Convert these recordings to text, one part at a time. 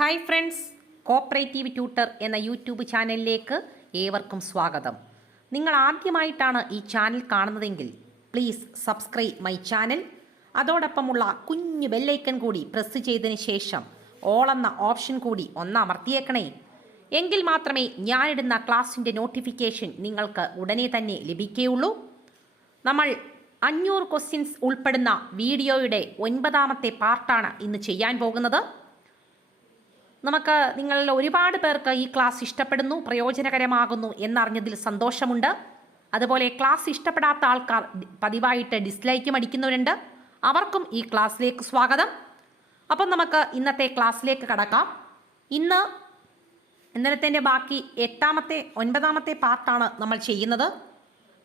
Hi friends, cooperative tutor എന്ന YouTube ചാനലിലേക്ക് ഏവർക്കും സ്വാഗതം. നിങ്ങൾ ആദ്യമായിട്ടാണ് ഈ ചാനൽ കാണുന്നതെങ്കിൽ പ്ലീസ് സബ്സ്ക്രൈബ് മൈ ചാനൽ. അതോടൊപ്പമുള്ള കുഞ്ഞു ബെല്ലൈക്കൺ കൂടി പ്രസ് ചെയ്തതിന് ശേഷം ഓൾ എന്ന ഓപ്ഷൻ കൂടി ഒന്ന് അമർത്തിയേക്കണേ. എങ്കിൽ മാത്രമേ ഞാനിടുന്ന ക്ലാസ്സിൻ്റെ നോട്ടിഫിക്കേഷൻ നിങ്ങൾക്ക് ഉടനെ തന്നെ ലഭിക്കുകയുള്ളൂ. നമ്മൾ 500 ക്വസ്റ്റ്യൻസ് ഉൾപ്പെടുന്ന വീഡിയോയുടെ 9ാമത്തെ പാർട്ടാണ് ഇന്ന് ചെയ്യാൻ പോകുന്നത്. നമുക്ക് നിങ്ങളിൽ ഒരുപാട് പേർക്ക് ഈ ക്ലാസ് ഇഷ്ടപ്പെടുന്നു, പ്രയോജനകരമാകുന്നു എന്നറിഞ്ഞതിൽ സന്തോഷമുണ്ട്. അതുപോലെ ക്ലാസ് ഇഷ്ടപ്പെടാത്ത ആൾക്കാർ പതിവായിട്ട് ഡിസ്ലൈക്കും അടിക്കുന്നവരുണ്ട്. അവർക്കും ഈ ക്ലാസ്സിലേക്ക് സ്വാഗതം. അപ്പം നമുക്ക് ഇന്നത്തെ ക്ലാസ്സിലേക്ക് കടക്കാം. ഇന്നലത്തെ ബാക്കി 9ാമത്തെ പാർട്ടാണ് നമ്മൾ ചെയ്യുന്നത്.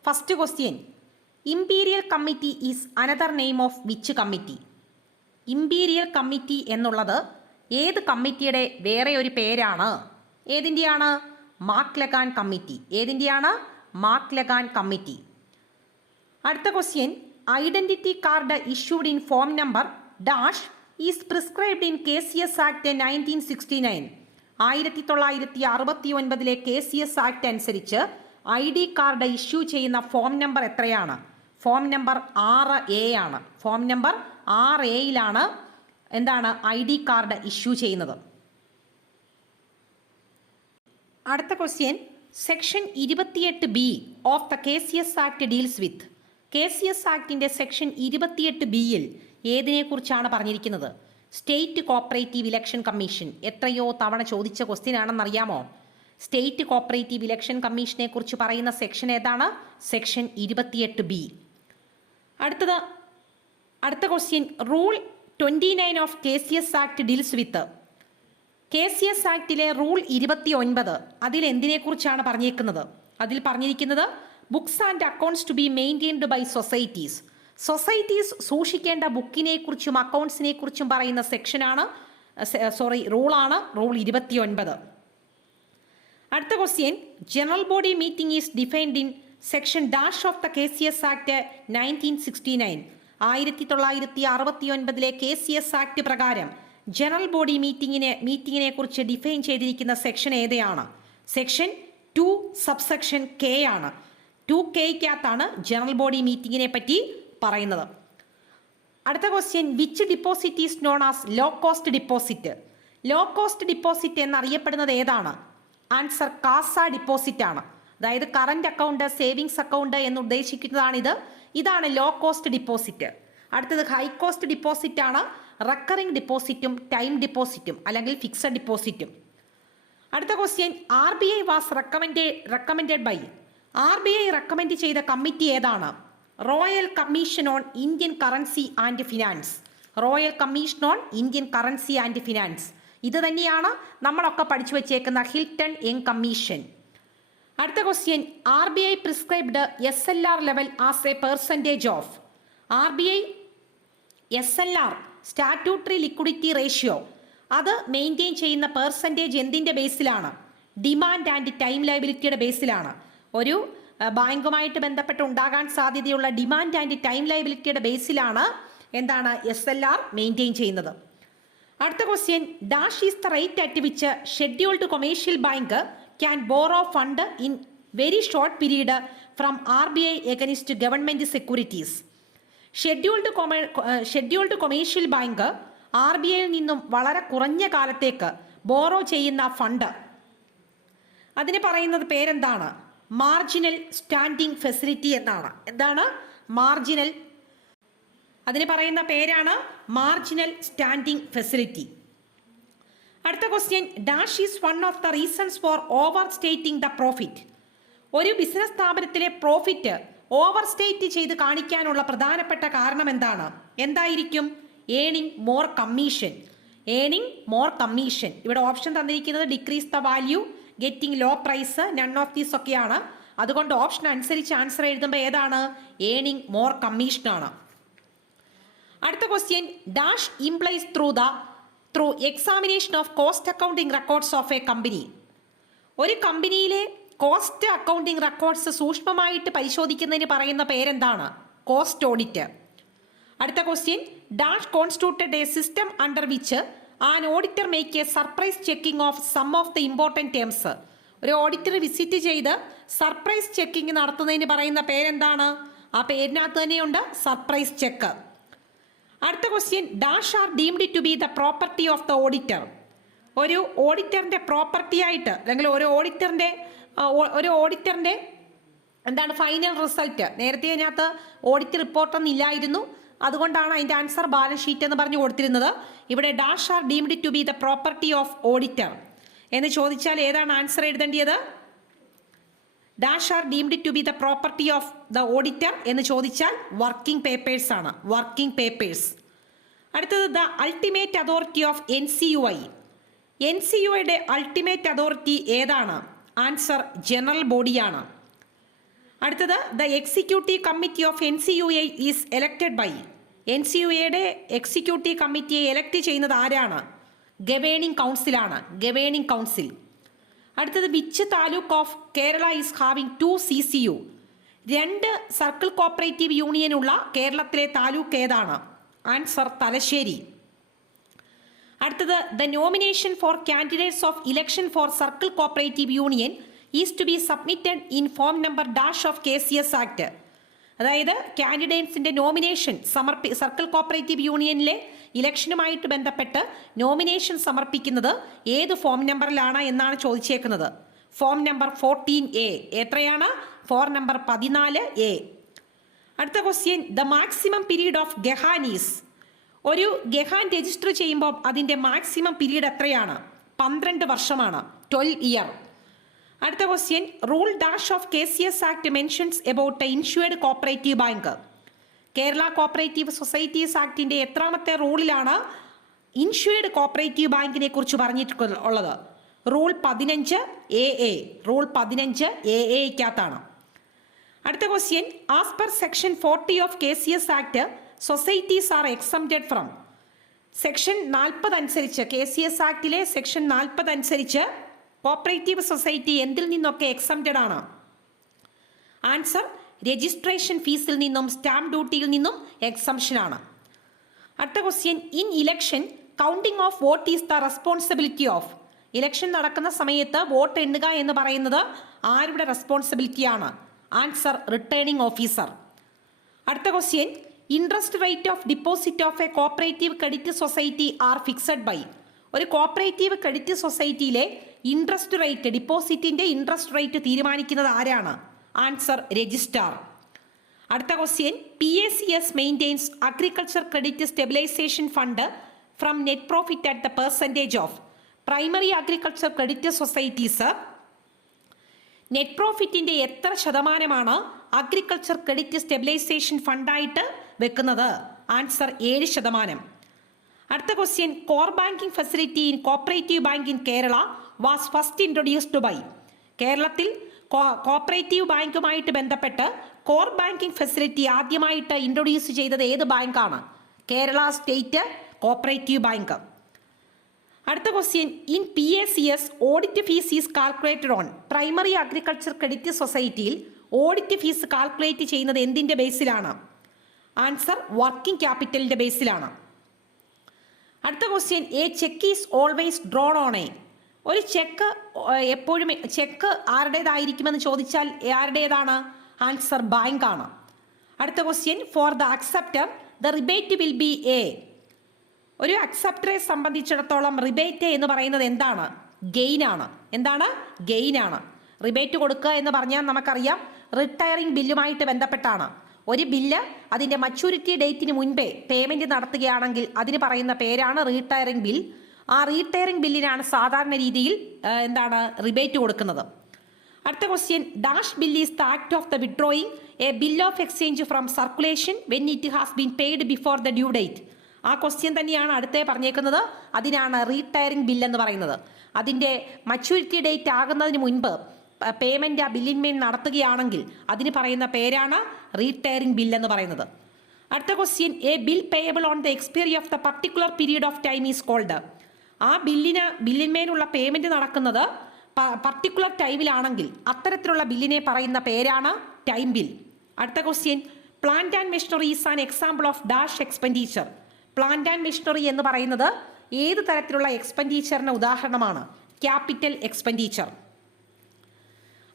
First question, imperial committee is another name of which committee? Imperial committee എന്നുള്ളത് ഏത് കമ്മിറ്റിയുടെ വേറെ ഒരു പേരാണ്? ഏതിൻ്റെയാണ്? മാക്ലഗാൻ കമ്മിറ്റി. ഏതിൻ്റെയാണ്? മാക്ലഗാൻ കമ്മിറ്റി. അടുത്ത question, identity card issued in form number dash is prescribed in KCS act 1969. 1969 KCS act അനുസരിച്ച് ID കാർഡ് ഇഷ്യൂ ചെയ്യുന്ന form number എത്രയാണ്? ഫോം നമ്പർ 6A ആണ്. ഫോം നമ്പർ 6Aയിലാണ് എന്താണ് ID കാർഡ് ഇഷ്യൂ ചെയ്യുന്നത്. അടുത്ത question, section 28B of the KCS act deals with. KCS ആക്ടിൻ്റെ section 28Bയിൽ ഏതിനെക്കുറിച്ചാണ് പറഞ്ഞിരിക്കുന്നത്? State cooperative election commission. എത്രയോ തവണ ചോദിച്ച ക്വസ്റ്റ്യൻ ആണെന്നറിയാമോ? സ്റ്റേറ്റ് കോപ്പറേറ്റീവ് ഇലക്ഷൻ കമ്മീഷനെ കുറിച്ച് പറയുന്ന സെക്ഷൻ ഏതാണ്? Section 28B. അടുത്ത question, rule 29 of KCS act deals with. KCS ആക്ടിലെ റൂൾ 29 അതിൽ എന്തിനെക്കുറിച്ചാണ് പറഞ്ഞിരിക്കുന്നത്? അതിൽ പറഞ്ഞിരിക്കുന്നത് books and accounts to be maintained by societies. Societies സൂക്ഷിക്കേണ്ട ബുക്കിനെ കുറിച്ചും അക്കൗണ്ട്സിനെ കുറിച്ചും പറയുന്ന സെക്ഷനാണ്, റൂളാണ് റൂൾ 29. അടുത്ത question, general body meeting is defined in section dash of the KCS act 1969. 1969 KCS act പ്രകാരം ജനറൽ ബോഡി മീറ്റിങ്ങിനെ കുറിച്ച് ഡിഫൈൻ ചെയ്തിരിക്കുന്ന സെക്ഷൻ ഏതാണ്? സെക്ഷൻ 2 സബ്സെക്ഷൻ K ആണ്. 2Kക്കകത്താണ് ജനറൽ ബോഡി മീറ്റിങ്ങിനെ പറ്റി പറയുന്നത്. അടുത്ത question, which deposit is known as low cost deposit? Low cost deposit എന്നറിയപ്പെടുന്നത് ഏതാണ്? ആൻസർ കാസ ഡിപ്പോസിറ്റ് ആണ്. അതായത് കറന്റ് അക്കൗണ്ട്, സേവിങ്സ് അക്കൗണ്ട് എന്ന് ഉദ്ദേശിക്കുന്നതാണിത്. ഇതാണ് ലോ കോസ്റ്റ് ഡിപ്പോസിറ്റ്. അടുത്തത് ഹൈ കോസ്റ്റ് ഡിപ്പോസിറ്റ് ആണ്. റെക്കറിംഗ് ഡിപ്പോസിറ്റും ടൈം ഡിപ്പോസിറ്റും അല്ലെങ്കിൽ ഫിക്സഡ് ഡിപ്പോസിറ്റും. അടുത്ത question, RBI was recommended by. RBI recommend ചെയ്ത കമ്മിറ്റി ഏതാണ്? Royal commission on Indian currency and finance. Royal commission on Indian currency and finance. ഇത് തന്നെയാണ് നമ്മളൊക്കെ പഠിച്ചു വെച്ചേക്കുന്ന ഹിൽട്ടൺ യങ് കമ്മീഷൻ. അടുത്ത question, RBI prescribed SLR level as a percentage of. RBI SLR statutory liquidity ratio അത് maintain ചെയ്യുന്ന percentage എന്തിൻ്റെ ബേസിലാണ്? ഡിമാൻഡ് ആൻഡ് ടൈം ലയബിലിറ്റിയുടെ ബേസിലാണ്. ഒരു ബാങ്കുമായിട്ട് ബന്ധപ്പെട്ട് ഉണ്ടാകാൻ സാധ്യതയുള്ള ഡിമാൻഡ് ആൻഡ് ടൈം ലയബിലിറ്റിയുടെ ബേസിലാണ് എന്താണ് SLR മെയിൻറ്റെയിൻ ചെയ്യുന്നത്. അടുത്ത question, dash is the rate at which scheduled commercial bank can borrow fund in very short period from RBI against government securities. Scheduled commercial bank RBIയിൽ നിന്നും വളരെ കുറഞ്ഞ കാലത്തേക്ക് ബോറോ ചെയ്യുന്ന ഫണ്ട് അതിന് പറയുന്നത് പേരെന്താണ്? മാർജിനൽ സ്റ്റാൻഡിംഗ് ഫെസിലിറ്റി എന്നാണ്. എന്താണ്? മാർജിനൽ. അതിന് പറയുന്ന പേരാണ് മാർജിനൽ സ്റ്റാൻഡിംഗ് ഫെസിലിറ്റി. അടുത്ത question, dash is one of the reasons for over stating the profit. ഒരു ബിസിനസ് സ്ഥാപനത്തിലെ പ്രോഫിറ്റ് ഓവർ സ്റ്റേറ്റ് ചെയ്ത് കാണിക്കാനുള്ള പ്രധാനപ്പെട്ട കാരണം എന്താണ്? എന്തായിരിക്കും? Earning more commission. Earning more commission. ഇവിടെ ഓപ്ഷൻ തന്നിരിക്കുന്നത് decrease the value, getting low price, none of these ഒക്കെയാണ്. അതുകൊണ്ട് ഓപ്ഷൻ അനുസരിച്ച് ആൻസർ എഴുതുമ്പോൾ ഏതാണ്? ഏണിംഗ് മോർ കമ്മീഷനാണ്. അടുത്ത question, dash implies through examination of cost accounting records of a company. ഒരു കമ്പനിയിലെ കോസ്റ്റ് അക്കൗണ്ടിംഗ് റെക്കോർഡ്സ് സൂക്ഷ്മമായിട്ട് പരിശോധിക്കുന്നതിന് പറയുന്ന പേരെന്താണ്? Cost audit. അടുത്ത question, dash constituted a system under which an auditor make a surprise checking of some of the important terms. ഒരു auditor visit ചെയ്ത് surprise checking നടത്തുന്നതിന് പറയുന്ന പേരെന്താണ്? ആ പേരിനകത്ത് തന്നെയുണ്ട് സർപ്രൈസ് ചെക്ക്. അടുത്ത question, dash are deemed to be the property of the auditor. ഒരു ഓഡിറ്ററിൻ്റെ പ്രോപ്പർട്ടി ആയിട്ട് അല്ലെങ്കിൽ ഒരു ഓഡിറ്ററിൻ്റെ എന്താണ് ഫൈനൽ റിസൾട്ട്. നേരത്തെ അതിനകത്ത് ഓഡിറ്റ് റിപ്പോർട്ടൊന്നും ഇല്ലായിരുന്നു, അതുകൊണ്ടാണ് അതിൻ്റെ ആൻസർ ബാലൻസ് ഷീറ്റ് എന്ന് പറഞ്ഞു കൊടുത്തിരുന്നത്. ഇവിടെ dash are deemed to be the property of auditor എന്ന് ചോദിച്ചാൽ ഏതാണ് ആൻസർ എഴുതേണ്ടത്? Dash are deemed to be the property of the auditor എന്ന് ചോദിച്ചാൽ വർക്കിംഗ് പേപ്പേഴ്സ് ആണ്, വർക്കിംഗ് പേപ്പേഴ്സ്. അടുത്തത് the ultimate authority of NCUI. NCUIയുടെ അൾട്ടിമേറ്റ് അതോറിറ്റി ഏതാണ്? ആൻസർ ജനറൽ ബോഡിയാണ്. അടുത്തത് the executive committee of NCUI is elected by. NCUIയുടെ executive കമ്മിറ്റിയെ എലക്ട് ചെയ്യുന്നത് ആരാണ്? ഗവേണിംഗ് കൗൺസിലാണ്, ഗവേണിംഗ് കൗൺസിൽ. അടുത്തത് which taluk of Kerala is having 2 CCU. 2 circle cooperative യൂണിയനുള്ള കേരളത്തിലെ താലൂക്ക് ഏതാണ്? ആൻസർ തലശ്ശേരി. അടുത്തത് the nomination for candidates of election for circle cooperative union is to be submitted in form number dash of KCS act. അതായത് കാൻഡിഡേറ്റ്സിൻ്റെ nomination circle cooperative യൂണിയനിലെ ഇലക്ഷനുമായിട്ട് ബന്ധപ്പെട്ട് nomination സമർപ്പിക്കുന്നത് ഏത് ഫോം നമ്പറിലാണ് എന്നാണ് ചോദിച്ചേക്കുന്നത്. Form number 14A. എത്രയാണ്? Form number 14A. അടുത്ത question, the maximum period of gahan is. ഒരു ഗഹാൻ രജിസ്റ്റർ ചെയ്യുമ്പോൾ അതിൻ്റെ മാക്സിമം പീരീഡ് എത്രയാണ്? 12 വർഷമാണ്, 12 ഇയർ. അടുത്ത question, rule dash of KCS act mentions about a insured cooperative bank. Kerala cooperative societies ആക്ടിൻ്റെ എത്രാമത്തെ റൂളിലാണ് ഇൻഷ്യൂർഡ് കോപ്പറേറ്റീവ് ബാങ്കിനെ കുറിച്ച് പറഞ്ഞിട്ടുള്ളത്? Rule 15AA. റൂൾ 15AA-ക്കകത്താണ്. അടുത്ത question, as per section 40 of KCS act societies are exempted from. Section 40 അനുസരിച്ച്, KCS ആക്ടിലെ section 40 അനുസരിച്ച് കോപ്പറേറ്റീവ് സൊസൈറ്റി എന്തിൽ നിന്നൊക്കെ എക്സംപ്റ്റഡ് ആണ്? ആൻസർ രജിസ്ട്രേഷൻ ഫീസിൽ നിന്നും സ്റ്റാമ്പ് ഡ്യൂട്ടിയിൽ നിന്നും എക്സംഷൻ ആണ്. അടുത്ത question, in election counting of vote is the responsibility of. Election നടക്കുന്ന സമയത്ത് വോട്ട് എണ്ണുക എന്ന് പറയുന്നത് ആരുടെ റെസ്പോൺസിബിലിറ്റിയാണ്? Answer returning officer. അടുത്ത question, interest rate of deposit of a cooperative credit society are fixed by. ഒരു കോപ്പറേറ്റീവ് ക്രെഡിറ്റ് സൊസൈറ്റിയിലെ ഇൻട്രസ്റ്റ് റേറ്റ്, ഡിപ്പോസിറ്റിൻ്റെ ഇൻട്രസ്റ്റ് റേറ്റ് തീരുമാനിക്കുന്നത് ആരാണ്? Answer registrar. അടുത്ത question, PACS maintains agriculture credit stabilisation fund from net profit at the percentage of. Primary agriculture credit societies net പ്രോഫിറ്റിൻ്റെ എത്ര ശതമാനമാണ് agriculture credit stabilisation ഫണ്ടായിട്ട് വെക്കുന്നത്? Answer 7%. അടുത്ത question, core banking facility in cooperative bank in Kerala was first introduced by. കേരളത്തിൽ cooperative ബാങ്കുമായിട്ട് ബന്ധപ്പെട്ട് core banking facility ആദ്യമായിട്ട് introduce ചെയ്തത് ഏത് ബാങ്കാണ്? Kerala state cooperative bank. അടുത്ത question, in PACS audit fees is calculated on. Primary agriculture credit സൊസൈറ്റിയിൽ audit fees calculate ചെയ്യുന്നത് എന്തിൻ്റെ ബേസിലാണ്? ആൻസർ വർക്കിംഗ് ക്യാപിറ്റലിൻ്റെ ബേസിലാണ്. അടുത്ത question, a cheque is always drawn on a. ഒരു ചെക്ക് എപ്പോഴും ചെക്ക് ആരുടേതായിരിക്കുമെന്ന് ചോദിച്ചാൽ ആരുടേതാണ്? ആൻസർ ബാങ്ക് ആണ്. അടുത്ത question, for the acceptor the rebate will be A. ഒരു അക്സെപ്റ്ററെ സംബന്ധിച്ചിടത്തോളം റിബേറ്റ് എന്ന് പറയുന്നത് എന്താണ്? ഗെയിൻ ആണ്. എന്താണ്? ഗെയിൻ ആണ്. റിബേറ്റ് കൊടുക്കുക എന്ന് പറഞ്ഞാൽ നമുക്കറിയാം റിട്ടയറിംഗ് ബില്ലുമായിട്ട് ബന്ധപ്പെട്ടാണ്. ഒരു ബില്ല് അതിൻ്റെ മച്യൂരിറ്റി ഡേറ്റിന് മുൻപേ പേയ്മെൻറ്റ് നടത്തുകയാണെങ്കിൽ അതിന് പറയുന്ന പേരാണ് റീടയറിംഗ് ബിൽ. ആ റീടയറിംഗ് ബില്ലിനാണ് സാധാരണ രീതിയിൽ റിബേറ്റ് കൊടുക്കുന്നത്. അടുത്ത question, dash bill is the act of the withdrawing A bill of exchange from circulation when it has been paid before the due date. ആ ക്വസ്റ്റ്യൻ തന്നെയാണ് അടുത്തേ പറഞ്ഞേക്കുന്നത്. അതിനാണ് റീടയറിംഗ് ബിൽ എന്ന് പറയുന്നത്. അതിൻ്റെ മച്യൂരിറ്റി ഡേറ്റ് ആകുന്നതിന് മുൻപ് പേയ്മെൻറ്റ് ആ ബില്ലിന്മേൽ നടത്തുകയാണെങ്കിൽ അതിന് പറയുന്ന പേരാണ് റീടയറിംഗ് ബിൽ എന്ന് പറയുന്നത്. അടുത്ത question, a bill payable on the expiry of the particular period of time is called. ആ ബില്ലിന്മേലുള്ള പേയ്മെൻറ്റ് നടക്കുന്നത് പർട്ടിക്കുലർ ടൈമിലാണെങ്കിൽ അത്തരത്തിലുള്ള ബില്ലിനെ പറയുന്ന പേരാണ് ടൈം ബിൽ. അടുത്ത question, plant and machinery is an example of dash expenditure. Plant and machinery എന്ന് പറയുന്നത് ഏത് തരത്തിലുള്ള എക്സ്പെൻഡിച്ചറിന് ഉദാഹരണമാണ്? Capital expenditure.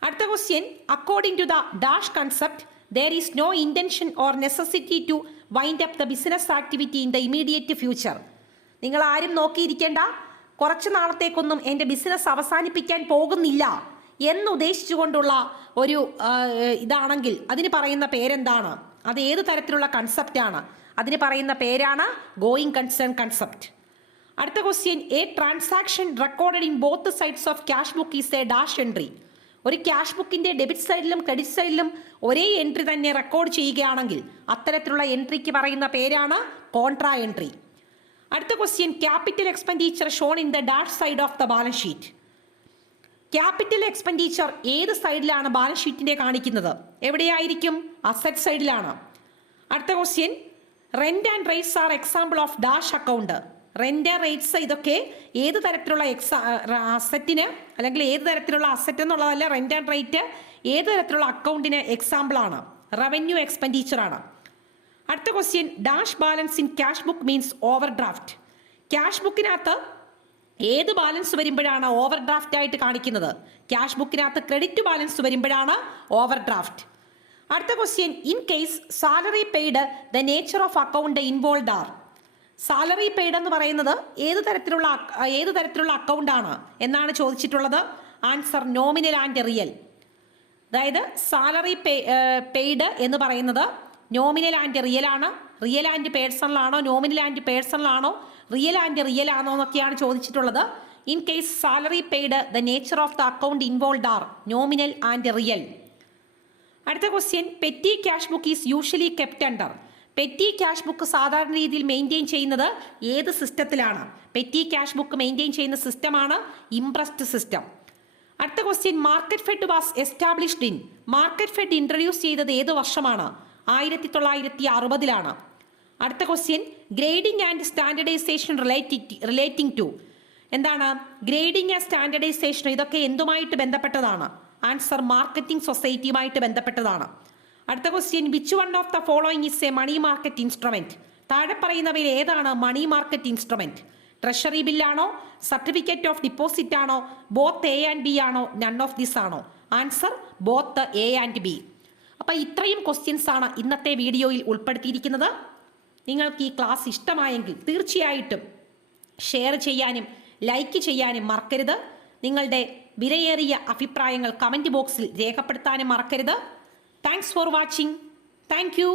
അടുത്ത question, according to the dash concept there is no intention or necessity to wind up the business activity in the immediate future. നിങ്ങൾ ആരും നോക്കിയിരിക്കേണ്ട, കുറച്ച് നാളത്തേക്കൊന്നും എൻ്റെ ബിസിനസ് അവസാനിപ്പിക്കാൻ പോകുന്നില്ല എന്ന് ഉദ്ദേശിച്ചുകൊണ്ടുള്ള ഒരു ഇതാണെങ്കിൽ അതിന് പറയുന്ന പേരെന്താണ്? അത് ഏത് തരത്തിലുള്ള കൺസെപ്റ്റാണ്? അതിന് പറയുന്ന പേരാണ് ഗോയിങ് കൺസേൺ കൺസെപ്റ്റ്. അടുത്ത question, A transaction recorded in both sides of cash book is A dash entry. ഒരു ക്യാഷ് ബുക്കിൻ്റെ ഡെബിറ്റ് സൈഡിലും ക്രെഡിറ്റ് സൈഡിലും ഒരേ എൻട്രി തന്നെ റെക്കോർഡ് ചെയ്യുകയാണെങ്കിൽ അത്തരത്തിലുള്ള എൻട്രിക്ക് പറയുന്ന പേരാണ് കോൺട്രാ എൻട്രി. അടുത്ത question, capital expenditure shown in the dash side of the balance sheet. Capital expenditure ഏത് സൈഡിലാണ് ബാലൻസ് ഷീറ്റിൻ്റെ കാണിക്കുന്നത്? എവിടെയായിരിക്കും? അസറ്റ് സൈഡിലാണ്. അടുത്ത question, rent and rates R example of dash account. Rent, rates ഇതൊക്കെ ഏത് തരത്തിലുള്ള അസറ്റിന്, അല്ലെങ്കിൽ ഏത് തരത്തിലുള്ള അസറ്റ് എന്നുള്ളതല്ല, റെന്റ് ആൻഡ് റേറ്റ് ഏത് തരത്തിലുള്ള അക്കൗണ്ടിന് എക്സാമ്പിളാണ്? റവന്യൂ എക്സ്പെൻഡിച്ചർ ആണ്. അടുത്ത question, dash balance in cash book means overdraft. Cash ബുക്കിനകത്ത് ഏത് ബാലൻസ് വരുമ്പോഴാണ് ഓവർ ഡ്രാഫ്റ്റ് ആയിട്ട് കാണിക്കുന്നത്? ക്യാഷ് ബുക്കിനകത്ത് ക്രെഡിറ്റ് ബാലൻസ് വരുമ്പോഴാണ് ഓവർ ഡ്രാഫ്റ്റ്. അടുത്ത question, in case salary paid the nature of account involve are. Salary paid എന്ന് പറയുന്നത് ഏത് തരത്തിലുള്ള അക്കൗണ്ടാണ് എന്നാണ് ചോദിച്ചിട്ടുള്ളത്. Answer nominal and real. അതായത് സാലറി പെയ്ഡ് എന്ന് പറയുന്നത് നോമിനൽ ആൻഡ് റിയൽ ആണ്. റിയൽ ആൻഡ് പേഴ്സണലാണോ, നോമിനൽ ആൻഡ് പേഴ്സണലാണോ, റിയൽ ആൻഡ് റിയൽ ആണോ എന്നൊക്കെയാണ് ചോദിച്ചിട്ടുള്ളത്. In case salary paid the nature of the account involve are nominal and real. അടുത്ത question, petty cash book is usually kept under. Petty cash book സാധാരണ രീതിയിൽ maintain ചെയ്യുന്നത് ഏത് സിസ്റ്റത്തിലാണ്? പെറ്റി ക്യാഷ് ബുക്ക് മെയിൻറ്റെയിൻ ചെയ്യുന്ന സിസ്റ്റമാണ് ഇംപ്രസ്ഡ് സിസ്റ്റം. അടുത്ത question, market fed was established in. Market fed introduce ചെയ്തത് ഏത് വർഷമാണ്? 1960. അടുത്ത question, grading and standardisation relating to. എന്താണ് ഗ്രേഡിംഗ് ആൻഡ് സ്റ്റാൻഡർഡൈസേഷൻ? ഇതൊക്കെ എന്തുമായിട്ട് ബന്ധപ്പെട്ടതാണ്? ആൻസർ മാർക്കറ്റിംഗ് സൊസൈറ്റിയുമായിട്ട് ബന്ധപ്പെട്ടതാണ്. അടുത്ത question, which one of the following is a money market instrument. താഴെ പറയുന്നവയിൽ ഏതാണ് മണി മാർക്കറ്റ് ഇൻസ്ട്രുമെന്റ്? ട്രഷറി ബില്ലാണോ, സർട്ടിഫിക്കറ്റ് ഓഫ് ഡിപ്പോസിറ്റ് ആണോ, ബോത്ത് എ ആൻഡ് ബി ആണോ, നൺ ഓഫ് ദിസ് ആണോ? Answer both A and B. അപ്പോൾ ഇത്രയും ക്വസ്റ്റ്യൻസ് ആണ് ഇന്നത്തെ വീഡിയോയിൽ ഉൾപ്പെടുത്തിയിരിക്കുന്നത്. നിങ്ങൾക്ക് ഈ ക്ലാസ് ഇഷ്ടമായെങ്കിൽ തീർച്ചയായിട്ടും ഷെയർ ചെയ്യാനും ലൈക്ക് ചെയ്യാനും മറക്കരുത്. നിങ്ങളുടെ വിലയേറിയ അഭിപ്രായങ്ങൾ കമൻറ്റ് ബോക്സിൽ രേഖപ്പെടുത്താനും മറക്കരുത്. Thanks for watching. Thank you.